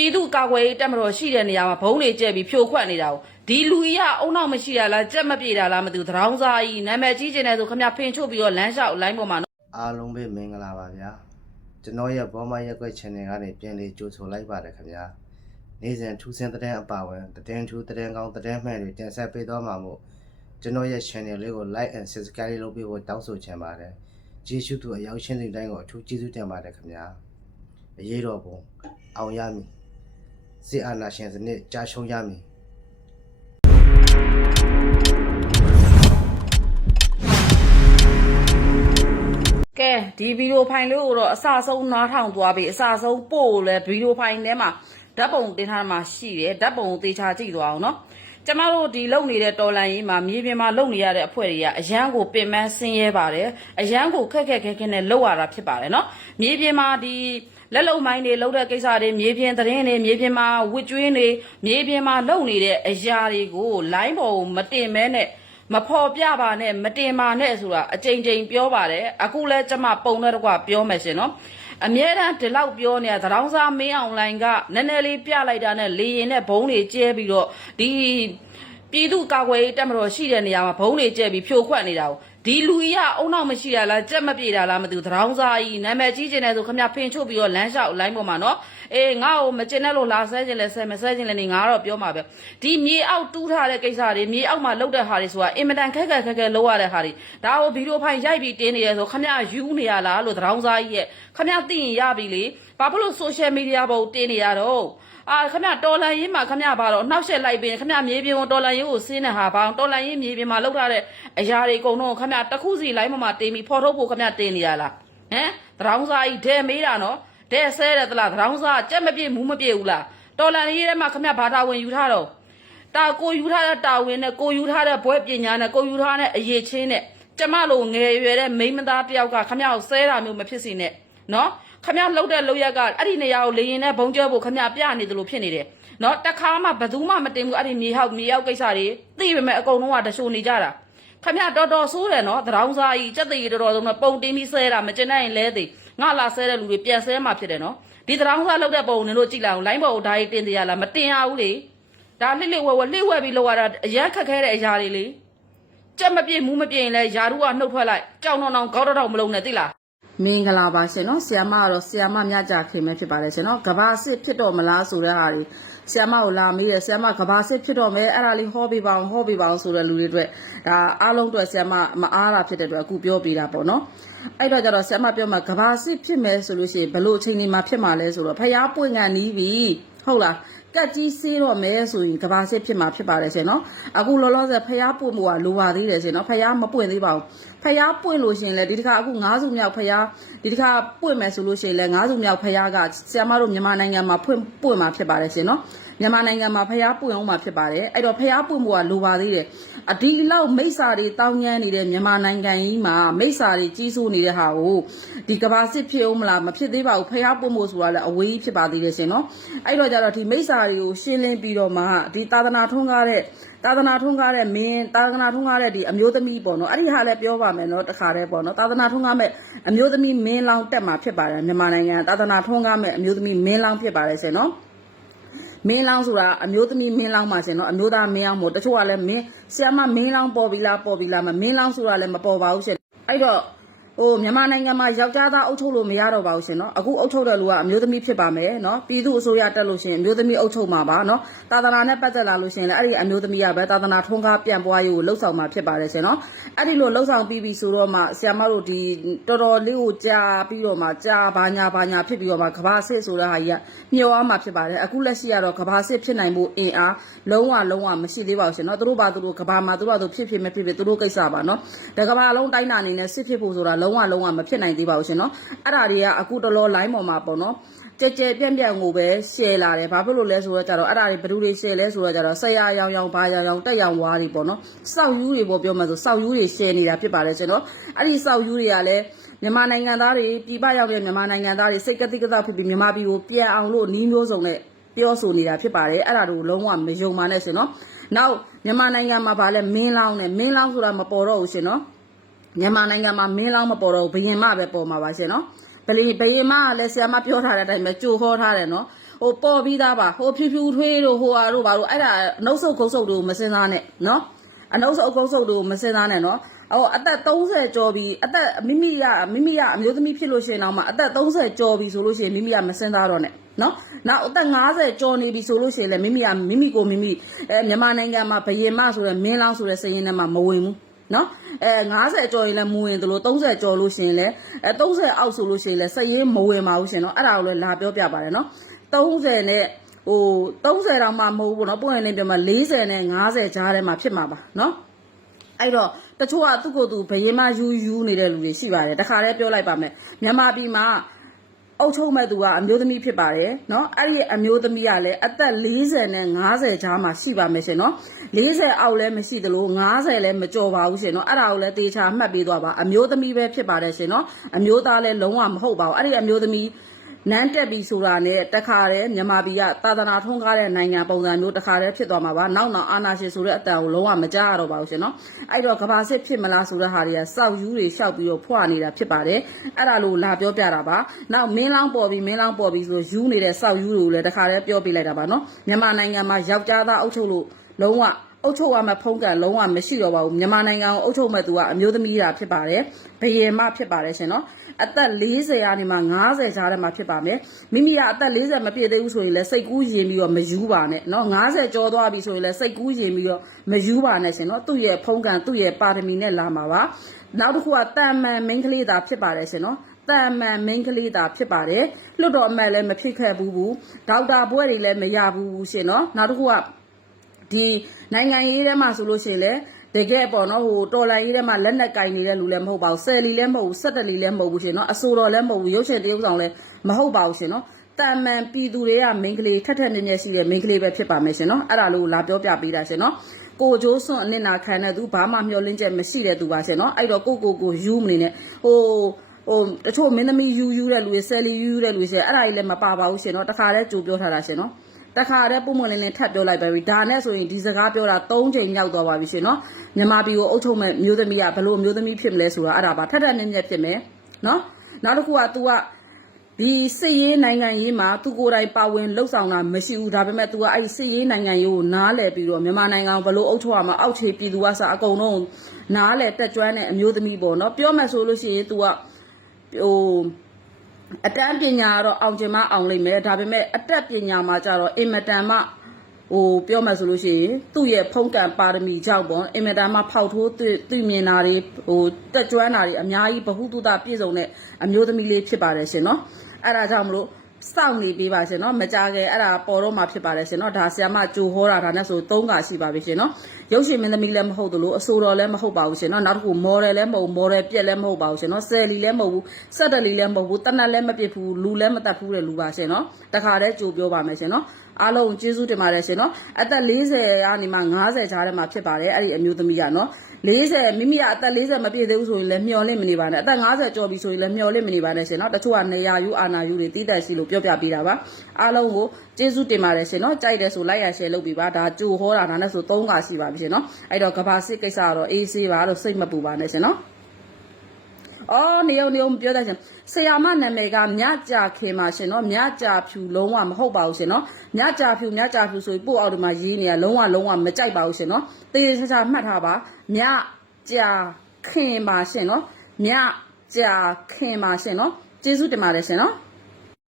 ပြည်သူကာကွယ်ရေးတပ်မတော်ရှိတဲ့နေရာမှာဘုံတွေကျဲပြီးဖြိုခွက်နေတာကိုဒီလူကြီးကအုံနောက်မရှိတာလားကြက်မပြေတာလားမသိဘူးသရောင်းစားကြီးနာမည်ကြီးကျင်တယ်ဆိုခမဖင်ချုပ်ပြီးတော့လမ်းလျှောက်လိုင်းပေါ်မှာနော်အားလုံးပဲမင်္ဂလာပါဗျာကျွန်တော်ရဲ့ဘောမရက်ွက် channel ကနေပြန်လေးကြိုဆိုလိုက်ပါတယ်ခင်ဗျာနေ့စဉ်ထူးဆန်းတဲ့တဲ့အပါဝင်တဲ့ထူးတဲ့ကောင်းတဲ့မှန်တွေတင်ဆက်ပေးသွားမှာမို့ကျွန်တော်ရဲ့ channel လေးကို like and subscribe လုပ်ပေးဖို့တောင်းဆိုချင်ပါတယ်ကျေးဇူးသူအရောက်ရှင်းတဲ့တိုင်းကိုအထူးကျေးဇူးတင်ပါတယ်ခင်ဗျာအရေးတော်ပုံအောင်ရမည် စစ်အာဏာရှင်စနစ်ကြာရှုံးရမည်ကဲဒီဗီဒီယိုဖိုင်လေးကိုတော့အစဆုံးနားထောင်သွားပြီအစဆုံးပို့လဲဗီဒီယိုဖိုင်ထဲမှာဓာတ်ပုံတင်ထားမှာရှိတယ်ဓာတ်ပုံကိုသေချာကြည့်သွားအောင်နော်ကျမတို့ဒီလုံနေတဲ့တော်လန်ရေးမှာမြေပြင်မှာလုံနေရတဲ့အဖွဲ့တွေကအရန်ကိုပင်ပန်းဆင်းရဲပါတယ်အရန်ကိုခက်ခက်ခဲခဲနဲ့လုံရတာဖြစ်ပါတယ်နော်မြေပြင်မှာဒီ လက်လုံမိုင်းတွေလုံတဲ့ကိစ္စတွေမြေပြင်သတင်းတွေမြေပြင်မှာဝစ်ကျွင်းတွေမြေပြင်မှာလုံနေတဲ့အရာတွေကို line ပေါ်ကိုမတင်မဲနဲ့မဖော်ပြပါနဲ့မတင်ပါနဲ့ဆိုတာအကြိမ်ကြိမ်ပြောပါတယ်အခုလဲကျမပုံနဲ့တကွပြောမယ်ရှင်နော်အမြဲတမ်းဒီလောက်ပြောနေတာသတောင်းစားမင်းအွန်လိုင်းကနည်းနည်းလေးပြလိုက်တာနဲ့လေရင်နဲ့ဘုံတွေကျဲပြီးတော့ဒီပြည်သူကာကွယ်ရေးတပ်မတော်ရှိတဲ့နေရာမှာဘုံတွေကျဲပြီးဖြိုခွက်နေတာကို ဒီလူကြီးကအုံနောက်မရှိတာလားကြက်မပြေတာလားမသိဘူးသတောင်းစားကြီးနာမည်ကြီးကျင်တယ်ဆိုခမဖင်ချုပ်ပြီးတော့လမ်းလျှောက်လိုင်းပေါ်မှာနော်အေးငါ့ကိုမကျင်တဲ့လို့လာဆဲကျင်လဲဆဲမဆဲကျင်လဲနေငါတော့ပြောမှာပဲဒီမြေအောက်တူးထားတဲ့ကိစ္စတွေမြေအောက်မှာလှုပ်တဲ့ဟာတွေဆိုတာအင်မတန်ခက်ခက်ခက်ခက်လှုပ်ရတဲ့ဟာတွေဒါကိုဗီဒီယိုဖိုင်ရိုက်ပြီးတင်းနေရဲဆိုခမယူနေရလားလို့သတောင်းစားကြီးရဲ့ခမသိရင်ရပြီလေဘာဖြစ်လို့ social media ပေါ်တင်းနေရတော့ အာခမတော်လန်ရေးမှာခမဘာတော့နှောက်ရှက်လိုက်ပင်ခမမြေပြင်ကိုတော်လန်ရေးကိုစင်းနေဟာဘောင်တော်လန်ရေးမြေပြင်မှာလှုပ်ထားတဲ့အရာတွေအကုန်လုံးခမတစ်ခုစီလိုင်းပေါ်မှာတင်ပြီးဖော်ထုတ်ဖို့ခမတင်နေရလားဟမ်သတောင်းစားကြီးဒဲမေးတာနော်ဒဲဆဲတယ်သလားသတောင်းစားကြက်မပြည့်မူးမပြည့်ဘူးလားတော်လန်ရေးထဲမှာခမဘာသာဝင်ယူထားတော့တာကိုယူထားတဲ့တာဝန်နဲ့ကိုယူထားတဲ့ဘွဲပညာနဲ့ကိုယူထားတဲ့အရေးချင်းနဲ့ကျမလိုငယ်ရွယ်တဲ့မိန်းမသားတယောက်ကခမကိုဆဲတာမျိုးမဖြစ်စေနဲ့နော် ခမလှုပ်တဲ့လှုပ်ရက်ကအဲ့ဒီနေရာကိုလေရင်နဲ့ဘုံကျဲဖို့ခမပြနေတယ်လို့ဖြစ်နေတယ်နော်တခါမှဘယ်သူမှမတင်ဘူးအဲ့ဒီမြေဟောက်မြေရောက်ကိစ္စတွေသိပေမဲ့အကုန်လုံးကတရှိုးနေကြတာခမတော်တော်ဆိုးတယ်နော်သရောင်းစားကြီးစက်သေးတော်တော်ဆုံးနဲ့ပုံတင်းပြီးဆဲတာမကျင်နိုင်ရင်လဲသေးငါလာဆဲတဲ့လူတွေပြန်ဆဲမှဖြစ်တယ်နော်ဒီသရောင်းစားလှုပ်တဲ့ပုံနင်တို့ကြည့်လိုက်အောင်လိုင်းပေါ်ကိုဓာတ်တင်တရားလားမတင်ရဘူးလေဒါလှစ်လှစ်ဝဲဝဲလှစ်ဝဲပြီးလောက်ရတာအရန်ခက်ခဲတဲ့အရာတွေလေကြက်မပြည့်မူးမပြည့်ရင်လဲယာရုကနှုတ်ထွက်လိုက်ကြောင်တောင်တောင်ကောက်တော့တော့မလုံးနဲ့သိလား မင်္ဂလာပါရှင်နော်ဆီယမကတော့ဆီယမမြကြခင်ပဲဖြစ်ပါတယ်ရှင်နော်ကဘာစစ်ဖြစ်တော့မလားဆိုတဲ့ဟာတွေဆီယမကိုလာမေးတယ်ဆီယမကဘာစစ်ဖြစ်တော့မယ်အဲ့ဒါလေးဟောပေးပါအောင်ဟောပေးပါအောင်ဆိုတဲ့လူတွေအတွက်ဒါအားလုံးအတွက်ဆီယမမအားတာဖြစ်တဲ့အတွက်အခုပြောပေးတာပေါ့နော်အဲ့တော့ကျတော့ဆီယမပြောမှာကဘာစစ်ဖြစ်မယ်ဆိုလို့ရှိရင်ဘလို့အချိန်ဒီမှာဖြစ်မှာလဲဆိုတော့ဖျားပွင့်ကန်နီးပြီဟုတ်လား ကတ်ကြီးစေးတော့မဲဆိုရင်ကဘာစစ်ဖြစ်မှာဖြစ်ပါတယ်ရှင်နော်အခုလောလောဆယ်ဖျားပွင့်မှုကလိုပါသေးတယ်ရှင်နော်ဖျားမပွင့်သေးပါဘူးဖျားပွင့်လို့ရှင်လေဒီတစ်ခါအခု9စုမြောက်ဖျားဒီတစ်ခါပွင့်မယ်ဆိုလို့ရှင်လေ9စုမြောက်ဖျားကဆရာမတို့မြန်မာနိုင်ငံမှာဖွင့်ပွင့်မှာဖြစ်ပါတယ်ရှင်နော်မြန်မာနိုင်ငံမှာဖျားပွင့်အောင်မှာဖြစ်ပါတယ်အဲ့တော့ဖျားပွင့်မှုကလိုပါသေးတယ် အဒီလောက်မိစ္ဆာတွေတောင်းညမ်းနေတဲ့မြန်မာနိုင်ငံကြီးမှာမိစ္ဆာတွေကြီးစိုးနေတဲ့ဟာကိုဒီကဘာစစ်ဖြစ်အောင်မလားမဖြစ်သေးပါဘူးဖျားပွင့်မှုဆိုတာလည်းအဝေးကြီးဖြစ်ပါသေးတယ်ရှင်နော်အဲ့တော့ကြတော့ဒီမိစ္ဆာတွေကိုရှင်းလင်းပြီးတော့မှဒီသာသနာထွန်းကားတဲ့သာသနာထွန်းကားတဲ့မင်းသာသနာထွန်းကားတဲ့ဒီအမျိုးသမီးပေါ့နော်အဲ့ဒီဟာလည်းပြောပါမယ်နော်တခါတည်းပေါ့နော်သာသနာထွန်းကားမဲ့အမျိုးသမီးမင်းလောင်းတက်မှာဖြစ်ပါတယ်မြန်မာနိုင်ငံသာသနာထွန်းကားမဲ့အမျိုးသမီးမင်းလောင်းဖြစ်ပါတယ်ရှင်နော် မင်းလောင်းဆိုတာအမျိုးသမီးမင်းလောင်းပါရှင်နော်အမျိုးသားမင်းအောင်မို့တချို့ကလည်းမင်းဆရာမမင်းလောင်းပေါ်ပြီလားပေါ်ပြီလားမမင်းလောင်းဆိုတာလည်းမပေါ်ပါဘူးရှင်အဲ့တော့ ဟိုမြန်မာနိုင်ငံမှာယောက်ျားသားအုပ်ချုပ်လို့မရတော့ပါဘူးရှင်နော်အခုအုပ်ချုပ်တဲ့လူကအမျိုးသမီးဖြစ်ပါမယ်နော်ပြည်သူအစိုးရတက်လို့ရှင်အမျိုးသမီးအုပ်ချုပ်မှာပါနော်သာသနာနဲ့ပတ်သက်လာလို့ရှင်လည်းအဲ့ဒီအမျိုးသမီးကပဲသာသနာထွန်းကားပြန်ပွားရေးကိုလှုပ်ဆောင်မှာဖြစ်ပါတယ်ရှင်နော်အဲ့ဒီလိုလှုပ်ဆောင်ပြီးပြီဆိုတော့မှဆရာမတို့ဒီတော်တော်လေးကိုကြာပြီးတော့မှကြာဘာညာဘာညာဖြစ်ပြီးတော့မှကဘာစစ်ဆိုတဲ့ဟာကြီးကမျောအားမှာဖြစ်ပါတယ်အခုလက်ရှိကတော့ကဘာစစ်ဖြစ်နိုင်ဖို့အင်အားလုံးဝလုံးဝမရှိသေးပါဘူးရှင်နော်သူတို့ဘာသူတို့ကဘာမှာသူတို့ဘာသူဖြစ်ဖြစ်မဖြစ်ဖြစ်သူတို့ကိစ္စပါနော်ဒါကဘာလုံးတိုင်းတာအနေနဲ့စစ်ဖြစ်ဖို့ဆိုတာလုံးဝလုံးဝမဖြစ်နိုင်သေးပါဘူးရှင်နော်အဲ့ဒါတွေကအခုတလော line ပေါ်မှာပေါ့နော်ကြဲကြဲပြန့်ပြန့်ကိုပဲ share လာတယ်ဘာဖြစ်လို့လဲဆိုတော့ကြတော့အဲ့ဒါတွေဘယ်သူတွေ share လဲဆိုတော့ကြတော့ဆရာရောင်ရောင်ဘာရောင်ရောင်တက်ရောင်ဝါးတွေပေါ့နော်စောက်ယူးတွေပေါ့ပြောမှဆိုစောက်ယူးတွေ share နေတာဖြစ်ပါတယ်ရှင်နော်အဲ့ဒီစောက်ယူးတွေကလည်းမြန်မာနိုင်ငံသားတွေပြည်ပရောက်တဲ့မြန်မာနိုင်ငံသားတွေစိတ်ကတိကသဖြစ်ပြီးမြန်မာပြည်ကိုပြန်အောင်လို့နှီးမျိုးစုံနဲ့ပြောဆိုနေတာဖြစ်ပါတယ်အဲ့ဒါတို့လုံးဝမယုံပါနဲ့ရှင်နော်နောက်မြန်မာနိုင်ငံမှာဗာလဲမင်းလောင်းနဲ့မင်းလောင်းဆိုတာမပေါ်တော့ဘူးရှင်နော် မြန်မာနိုင်ငံမှာမင်းလောင်းမပေါ်တော့ဘူးဘယင်မပဲပေါ်မှာပါရှင်နော်ဘလီဘယင်မကလည်းဆရာမပြောထားတဲ့အတိုင်းပဲကြိုဟောထားတယ်နော်ဟိုပေါ်ပြီးသားပါဟိုဖြူဖြူထွေးတို့ဟိုဟာတို့ဘာတို့အဲ့ဒါအနှုတ်ဆုပ်ခုတ်ဆုပ်တို့မစင်စားနဲ့နော်အနှုတ်ဆုပ်ခုတ်ဆုပ်တို့မစင်စားနဲ့နော်ဟိုအသက်30ကျော်ပြီအသက်မိမိကမိမိကအမျိုးသမီးဖြစ်လို့ရှိရင်တော့မှအသက်30ကျော်ပြီဆိုလို့ရှိရင်မိမိကမစင်စားတော့နဲ့နော်နောက်အသက်50ကျော်နေပြီဆိုလို့ရှိရင်လည်းမိမိကမိမိကိုမိမိအဲမြန်မာနိုင်ငံမှာဘယင်မဆိုတဲ့မင်းလောင်းဆိုတဲ့စည်ရင်းထဲမှာမဝင်ဘူး နော်အဲ90ကျော်ရင်လည်းမဝင်သလို30ကျော်လို့ရှိရင်လည်းအဲ30အောက်ဆိုလို့ရှိရင်လည်းစည်ရင်းမဝင်ပါဘူးရှင်နော်အဲ့ဒါကိုလည်းလာပြောပြပါတယ်နော်30နဲ့ဟို30တောင်မှမဟုတ်ဘူးနော်ပုံရင်လေးပြောမှာ40နဲ့50ကြားထဲမှာဖြစ်မှာပါနော်အဲ့တော့တချို့ကသူ့ကိုယ်သူဘယင်းမယူယူနေတဲ့လူတွေရှိပါတယ်တခါတည်းပြောလိုက်ပါမယ်မြန်မာပြည်မှာ အုပ်ချုပ်မဲ့သူကအမျိုးသမီးဖြစ်ပါတယ်နော်အဲ့ဒီအမျိုးသမီးကလည်းအသက်40နဲ့50ကြားမှာရှိပါမယ်ရှင်နော်40အောက်လည်းမရှိသလို50လည်းမကျော်ပါဘူးရှင်နော်အဲ့ဒါကိုလည်းတေချာမှတ်ပေးသွားပါအမျိုးသမီးပဲဖြစ်ပါတယ်ရှင်နော်အမျိုးသားလည်းလုံးဝမဟုတ်ပါဘူးအဲ့ဒီအမျိုးသမီး နန်းတက်ပြီဆိုတာနဲ့တခါတည်းမြန်မာပြည်ကသာသနာထုံးကားတဲ့နိုင်ငံပုံစံမျိုးတခါတည်းဖြစ်သွားမှာပါနောက်နောက်အာနာရှင်ဆိုတဲ့အတန်ကိုလုံးဝမကြားရတော့ပါဘူးရှင်နော်အဲ့တော့ကဘာစစ်ဖြစ်မလားဆိုတဲ့ဟာတွေကစောက်ယူတွေရှောက်ပြီးတော့ဖွာနေတာဖြစ်ပါတယ်အဲ့ဒါလို့လာပြောပြတာပါနောက်မင်းလောင်းပေါ်ပြီးမင်းလောင်းပေါ်ပြီးဆိုယူနေတဲ့စောက်ယူတွေကိုလည်းတခါတည်းပြောပြလိုက်တာပါနော်မြန်မာနိုင်ငံမှာယောက်ျားသားအုပ်ချုပ်လို့လုံးဝ အုတ်ချုပ်ရမယ့်ဖုံးကန်လုံးဝမရှိတော့ပါဘူးမြန်မာနိုင်ငံကိုအုတ်ချုပ်မဲ့သူကအမျိုးသမီးတာဖြစ်ပါတယ်ဘယင်မဖြစ်ပါတယ်ရှင်နော်အသက်40ရာနေမှာ90ကြားထဲမှာဖြစ်ပါမယ်မိမိကအသက်40မပြည့်သေးဘူးဆိုရင်လည်းစိတ်ကူးရင်ပြီးတော့မယူပါနဲ့နော်90ကျော်သွားပြီဆိုရင်လည်းစိတ်ကူးရင်ပြီးတော့မယူပါနဲ့ရှင်နော်သူ့ရဲ့ဖုံးကန်သူ့ရဲ့ပါရမီနဲ့လာမှာပါနောက်တစ်ခုကတာမန်မိန်းကလေးသာဖြစ်ပါတယ်ရှင်နော်တာမန်မိန်းကလေးသာဖြစ်ပါတယ်လွတ်တော်အမတ်လည်းမဖြစ်ခဲ့ဘူးဘူးဒေါက်တာဘွဲတွေလည်းမရဘူးရှင်နော်နောက်တစ်ခုက ဒီနိုင်ငံရေးထဲမှာဆိုလို့ရှိရင်လည်းတကယ်ပေါ့နော်ဟိုတော်လိုင်းရေးထဲမှာလက်နက်ကင်နေတဲ့လူလည်းမဟုတ်ပါဘူးဆယ်လီလည်းမဟုတ်ဘူးဆက်တလီလည်းမဟုတ်ဘူးရှင်နော်အဆိုတော်လည်းမဟုတ်ဘူးရုပ်ရှင်တရုပ်ဆောင်လည်းမဟုတ်ပါဘူးရှင်နော်တာမန်ပြည်သူတွေကမိန်းကလေးထက်ထက်မြက်မြက်ရှိတဲ့မိန်းကလေးပဲဖြစ်ပါမယ်ရှင်နော်အဲ့ဒါလို့လာပြောပြပေးတာရှင်နော်ကိုကျိုးစွန့်အနစ်နာခံတဲ့သူဘာမှမျှော်လင့်ချက်မရှိတဲ့သူပါရှင်နော်အဲ့တော့ကိုကိုကိုယူမနေနဲ့ဟိုဟိုတချို့မင်းသမီးယူယူတဲ့လူတွေဆယ်လီယူယူတဲ့လူတွေရှင်အဲ့ဒါကြီးလည်းမပါပါဘူးရှင်နော်တခါတည်းကြိုပြောထားတာရှင်နော် တခါတည်းပုံမှန်လေးလေးထပ်ပြောလိုက်ပါပြီဒါနဲ့ဆိုရင်ဒီစကားပြောတာ၃ချိန်မြောက်သွားပါပြီရှင်နော်မြန်မာပြည်ကိုအုပ်ချုပ်မဲ့မျိုးသမီးကဘယ်လိုမျိုးသမီးဖြစ်မလဲဆိုတာအဲ့ဒါပါထပ်ထပ်မြက်မြက်ဖြစ်မယ်နော်နောက်တစ်ခုက तू ကဒီစစ်ရေးနိုင်ငံရေးမှာသူကိုယ်တိုင်ပါဝင်လှုပ်ဆောင်တာမရှိဘူးဒါပေမဲ့ तू ကအဲ့ဒီစစ်ရေးနိုင်ငံရေးကိုနားလည်ပြီးတော့မြန်မာနိုင်ငံကိုဘယ်လိုအုပ်ချုပ်ရမှာအောက်ခြေပြည်သူကစအကုန်လုံးနားလည်တက်ကြွတဲ့အမျိုးသမီးပေါ့နော်ပြောမှဆိုလို့ရှိရင် तू ကဟို အတန်းပညာကတော့အောင်ကျင်မအောင်လိမ့်မယ်ဒါပေမဲ့အတက်ပညာမှာကြတော့အင်မတန်မှဟိုပြောမှဆိုလို့ရှိရင်သူ့ရဲ့ဖုံးကံပါရမီကြောင့်ပေါ့အင်မတန်မှဖောက်ထိုးသိသိမြင်တာတွေဟိုတက်ကြွတာတွေအများကြီးဘ ഹു တုတပြည့်စုံတဲ့အမျိုးသမီးလေးဖြစ်ပါတယ်ရှင်နော်အဲ့ဒါကြောင့်မလို့စောင့်နေပေးပါရှင်နော်မကြခင်အဲ့ဒါပေါ်တော့မှဖြစ်ပါတယ်ရှင်နော်ဒါဆီယမကြိုဟောတာဒါနဲ့ဆို၃ခါရှိပါပြီရှင်နော် ရုပ်ရှင်မင်းသမီးလည်းမဟုတ်သလိုအဆိုတော်လည်းမဟုတ်ပါဘူးရှင်နော်နောက်တစ်ခု model လည်းမဟုတ် model ပြက်လည်းမဟုတ်ပါဘူးရှင်နော်ဆယ်လီလည်းမဟုတ်ဘူးဆက်တလီလည်းမဟုတ်ဘူးတနတ်လည်းမပြစ်ဘူးလူလည်းမတက်ဘူးတဲ့လူပါရှင်နော်တခါတည်းကြိုပြောပါမယ်ရှင်နော် အားလုံးကျေးဇူးတင်ပါတယ်ရှင်နော်အသက်40ကနေမှ90ကြားထဲမှာဖြစ်ပါတယ်အဲ့ဒီအမျိုးသမီးကနော်40မိမိကအသက်40မပြည့်သေးဘူးဆိုရင်လည်းမျောလင့်မနေပါနဲ့အသက်50ကျော်ပြီဆိုရင်လည်းမျောလင့်မနေပါနဲ့ရှင်နော်တချို့ကနေရာယူအာနာယူတွေတီးတက်ရှိလို့ပြောပြပေးတာပါအားလုံးကိုကျေးဇူးတင်ပါတယ်ရှင်နော်ကြိုက်တယ်ဆိုလိုက်ရရှယ်လုပ်ပေးပါဒါကြိုဟောတာဒါနဲ့ဆို3ခါရှိပါပြီရှင်နော်အဲ့တော့ကဘာစစ်ကိစ္စကတော့အေးဆေးပါလို့စိတ်မပူပါနဲ့ရှင်နော် အော်နေုံနေုံပြောတတ်ရှင်ဆရာမနာမည်ကမြကြခင်ပါရှင်နော်မြကြဖြူလုံးဝမဟုတ်ပါဘူးရှင်နော်မြကြဖြူမြကြဖြူဆိုပြီးပို့အောက်ဒီမှာရေးနေရလုံးဝလုံးဝမကြိုက်ပါဘူးရှင်နော်တေးချာချာမှတ်ထားပါမြကြခင်ပါရှင်နော်မြကြခင်ပါရှင်နော်ကျေးဇူးတင်ပါတယ်ရှင်နော်